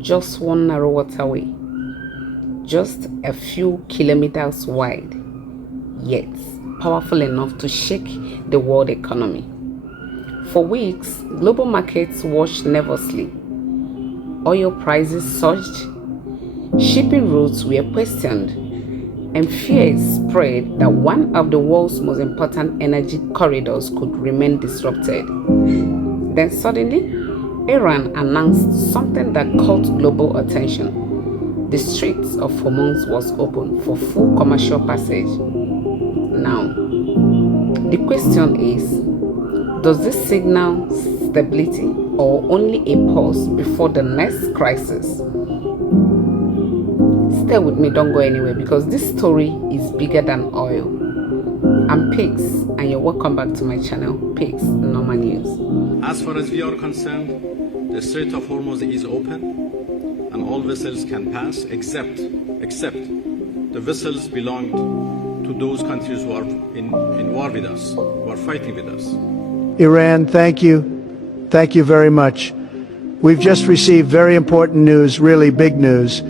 just one narrow waterway, just a few kilometers wide, yet powerful enough to shake the world economy. For weeks, global markets watched nervously. Oil prices surged, shipping routes were questioned, and fears spread that one of the world's most important energy corridors could remain disrupted. Then suddenly, Iran announced something that caught global attention. The Strait of Hormuz was open for full commercial passage. Now, the question is, does this signal stability or only a pause before the next crisis? Stay with me, don't go anywhere, because this story is bigger than oil. I'm Pigs, and you're welcome back to my channel, Pigs Normal News. As far as we are concerned, the Strait of Hormuz is open and all vessels can pass except the vessels belonged to those countries who are in war with us, who are fighting with us. Iran, thank you. Thank you very much. We've just received very important news, really big news.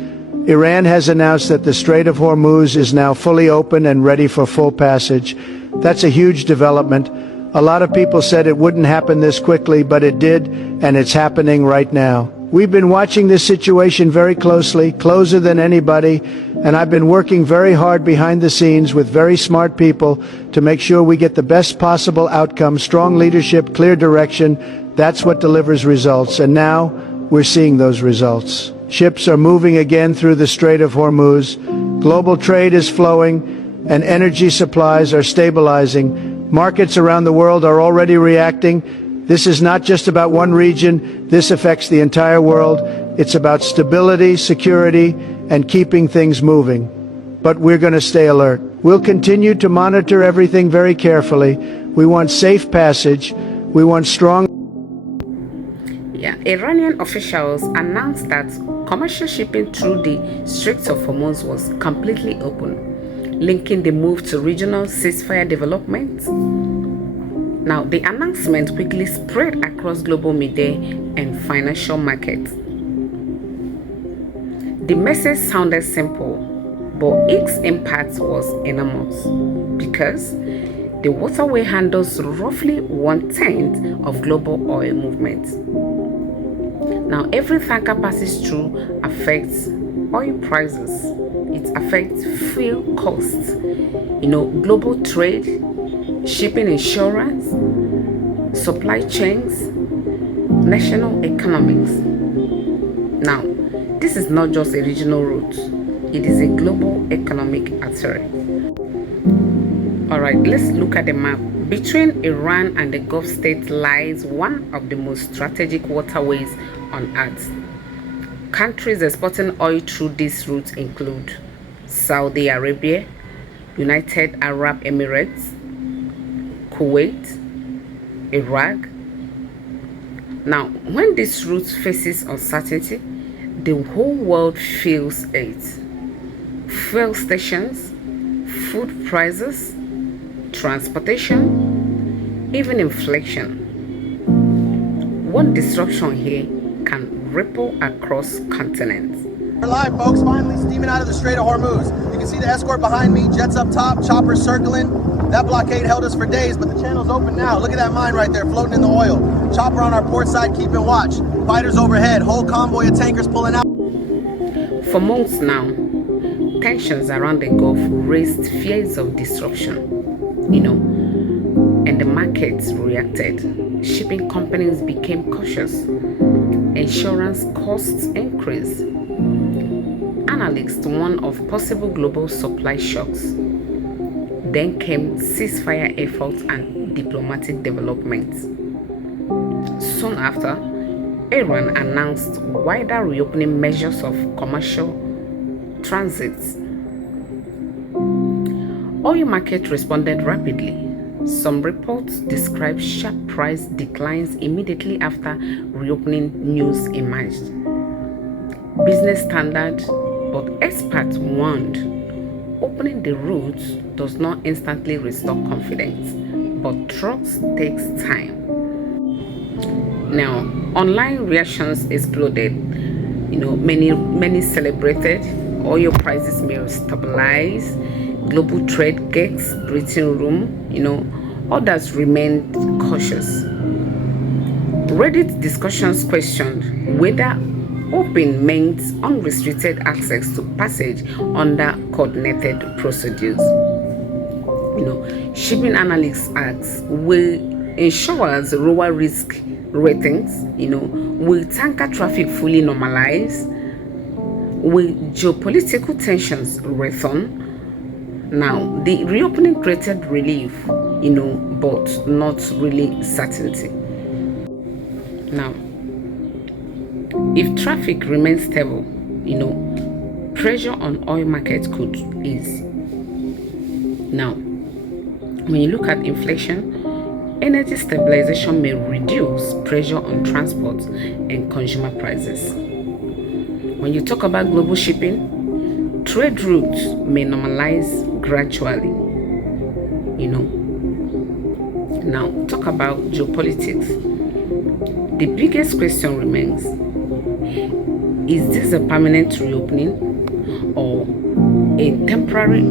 Iran has announced that the Strait of Hormuz is now fully open and ready for full passage. That's a huge development. A lot of people said it wouldn't happen this quickly, but it did, and it's happening right now. We've been watching this situation very closely, closer than anybody, and I've been working very hard behind the scenes with very smart people to make sure we get the best possible outcome, strong leadership, clear direction. That's what delivers results, and now we're seeing those results. Ships are moving again through the Strait of Hormuz. Global trade is flowing, and energy supplies are stabilizing. Markets around the world are already reacting. This is not just about one region. This affects the entire world. It's about stability, security, and keeping things moving. But we're going to stay alert. We'll continue to monitor everything very carefully. We want safe passage. We want strong. Iranian officials announced that commercial shipping through the Strait of Hormuz was completely open, linking the move to regional ceasefire developments. Now, the announcement quickly spread across global media and financial markets. The message sounded simple, but its impact was enormous because the waterway handles roughly 1/10 of global oil movement. Now, every tanker passes through affects oil prices. It affects fuel costs, global trade, shipping insurance, supply chains, national economics. Now, this is not just a regional route, it is a global economic artery. Alright, let's look at the map. Between Iran and the Gulf state lies one of the most strategic waterways on earth. Countries exporting oil through this route include Saudi Arabia, United Arab Emirates, Kuwait, Iraq. Now, when this route faces uncertainty, the whole world feels it. Fuel stations, food prices, transportation, even inflation. One disruption here can ripple across continents. We're live, folks. Finally steaming out of the Strait of Hormuz. You can see the escort behind me, jets up top, choppers circling. That blockade held us for days, but the channel's open now. Look at that mine right there, floating in the oil. Chopper on our port side, keeping watch. Fighters overhead, whole convoy of tankers pulling out. For months now, tensions around the Gulf raised fears of disruption, and the markets reacted. Shipping companies became cautious. Insurance costs increased. Analysts warned of possible global supply shocks. Then came ceasefire efforts and diplomatic developments. Soon after, Iran announced wider reopening measures of commercial transits. Oil market responded rapidly. Some reports describe sharp price declines immediately after reopening news emerged. Business standard, but experts warned opening the route does not instantly restore confidence, but trust takes time. Now, online reactions exploded. Many celebrated oil prices may stabilize, global trade gets breathing room. Others remained cautious. Reddit discussions questioned whether open meant unrestricted access to passage under coordinated procedures. Shipping analysts ask, will insurers lower risk ratings? Will tanker traffic fully normalize? Will geopolitical tensions return? Now, the reopening created relief, but not really certainty. Now, if traffic remains stable, pressure on oil market could ease. Now, when you look at inflation, energy stabilization may reduce pressure on transport and consumer prices. When you talk about global shipping, trade routes may normalize gradually. Now, talk about geopolitics. The biggest question remains, is this a permanent reopening or a temporary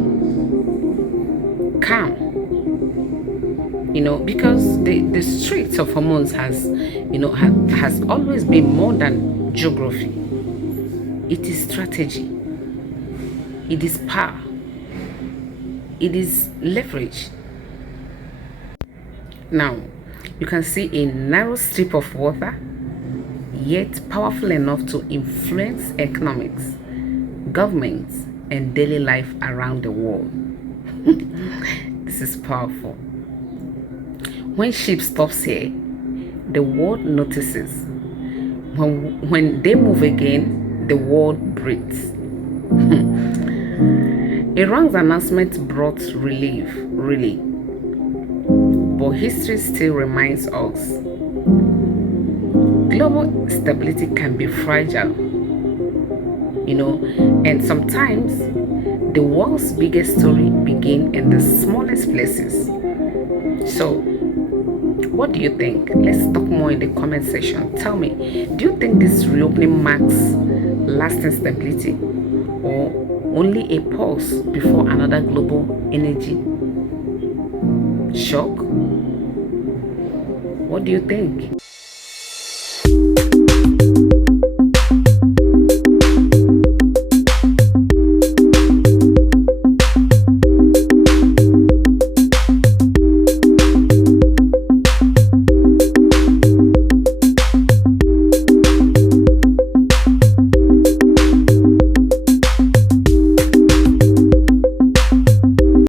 calm? Because the Strait of Hormuz has always been more than geography. It is strategy. It is power. It is leverage. Now, you can see a narrow strip of water, yet powerful enough to influence economics, governments, and daily life around the world. This is powerful. When ship stops here, the world notices. When they move again, the world breathes. Iran's announcement brought relief, really. But history still reminds us global stability can be fragile, and sometimes the world's biggest story begins in the smallest places. So, what do you think? Let's talk more in the comment section. Tell me, do you think this reopening marks lasting stability or only a pause before another global energy shock? What do you think?